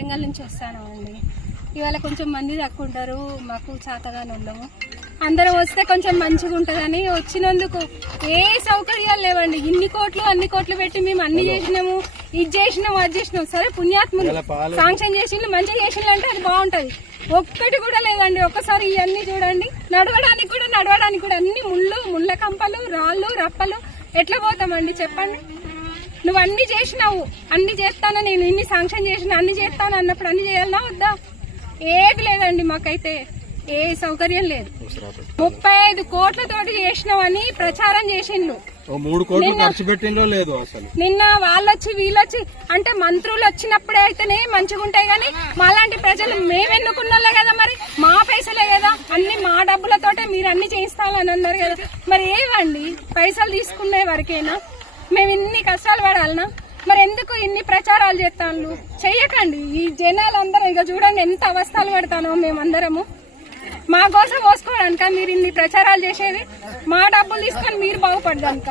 వరంగల్ నుంచి వస్తాను అండి. ఇవాళ కొంచెం మంది తక్కువ ఉంటారు, మాకు చేతగానే ఉండము. అందరం వస్తే కొంచెం మంచిగా ఉంటుందని వచ్చినందుకు. ఏ సౌకర్యాలు లేవండి. ఇన్ని కోట్లు అన్ని కోట్లు పెట్టి మేము అన్ని చేసినాము, ఇది చేసినాము అది చేసినాము. సరే పుణ్యాత్ములు శాంక్షన్ చేసిండ్రు, మంచిగా చేసిండ్రు అంటే అది బాగుంటది. ఒక్కటి కూడా లేదండి. ఒక్కసారి ఇవన్నీ చూడండి. నడవడానికి కూడా అన్ని ముళ్ళ కంపలు, రాళ్ళు, రప్పలు. ఎట్లా పోతామండి చెప్పండి? నువ్వు అన్ని చేసినావు, అన్ని చేస్తాను, నేను ఇన్ని శాంక్షన్ చేసిన, అన్ని చేస్తాను అన్నప్పుడు అన్ని చేయాలన్నా వద్దా? ఏది లేదండి. మాకైతే ఏ సౌకర్యం లేదు. 35 కోట్లతోటి చేసినావని ప్రచారం చేసిండ్రు. 3 కోట్లు ఖర్చు పెట్టిందో లేదు అసలు. నిన్న వాళ్ళొచ్చి వీళ్ళొచ్చి అంటే మంత్రులు వచ్చినప్పుడే అయితేనే మంచిగా ఉంటాయి. కానీ మాలాంటి ప్రజలు మేమెన్నుకున్నోళ్ళే కదా, మరి మా పైసలే కదా, అన్ని మా డబ్బులతోటే మీరు అన్ని చేయిస్తామని అన్నారు కదా. మరి ఏవండి పైసలు తీసుకునే వరకేనా? మేము ఇన్ని కష్టాలు పడాలనా? మరి ఎందుకు ఇన్ని ప్రచారాలు చేస్తాను? చెయ్యకండి. ఈ జనాలందరూ ఇక చూడండి ఎంత అవస్థలు పడతానో మేమందరము. మా కోసం పోసుకోవడానిక మీరు ఇన్ని ప్రచారాలు చేసేది? మా డబ్బులు తీసుకొని మీరు బాగుపడదానిక?